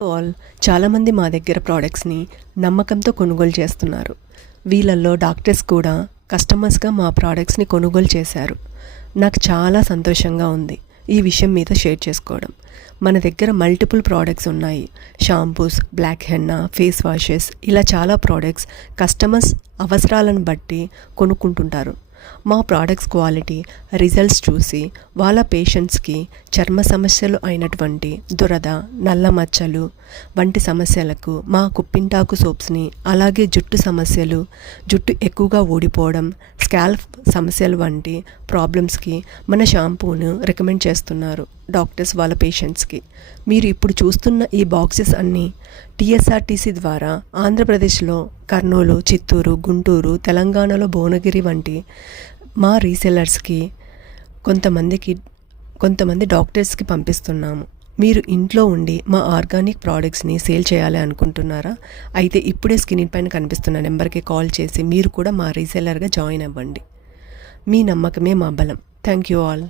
All చాలామంది మా దగ్గర ప్రోడక్ట్స్ని నమ్మకంతో కొనుగోలు చేస్తున్నారు. వీళ్ళల్లో డాక్టర్స్ కూడా కస్టమర్స్గా మా ప్రోడక్ట్స్ని కొనుగోలు చేశారు. నాకు చాలా సంతోషంగా ఉంది ఈ విషయం మీద షేర్ చేసుకోవడం. మన దగ్గర మల్టిపుల్ ప్రోడక్ట్స్ ఉన్నాయి. Shampoos, black henna, face washes, ఇలా చాలా ప్రోడక్ట్స్ కస్టమర్స్ అవసరాలను బట్టి కొనుక్కుంటుంటారు. మా ప్రోడక్ట్స్ క్వాలిటీ, రిజల్ట్స్ చూసి వాళ్ళ పేషెంట్స్కి చర్మ సమస్యలు అయినటువంటి దురద, నల్ల మచ్చలు వంటి సమస్యలకు మా కుప్పింటాకు సోప్స్ని, అలాగే జుట్టు సమస్యలు, జుట్టు ఎక్కువగా ఊడిపోవడం, స్కాల్ప్ సమస్యలు వంటి ప్రాబ్లమ్స్కి మన షాంపూను రికమెండ్ చేస్తున్నారు డాక్టర్స్ వాళ్ళ పేషెంట్స్కి. మీరు ఇప్పుడు చూస్తున్న ఈ బాక్సెస్ అన్నీ టీఎస్ఆర్టీసీ ద్వారా ఆంధ్రప్రదేశ్లో కర్నూలు, చిత్తూరు, గుంటూరు, తెలంగాణలో భువనగిరి వంటి మా రీసెలర్స్కి కొంతమంది డాక్టర్స్కి పంపిస్తున్నాము. మీరు ఇంట్లో ఉండి మా ఆర్గానిక్ ప్రోడక్ట్స్ని సేల్ చేయాలి అనుకుంటున్నారా? అయితే ఇప్పుడే స్క్రీన్ పైన కనిపిస్తున్న నెంబర్కి కాల్ చేసి మీరు కూడా మా రీసెలర్గా జాయిన్ అవ్వండి. మీ నమ్మకమే మా బలం. Thank you all.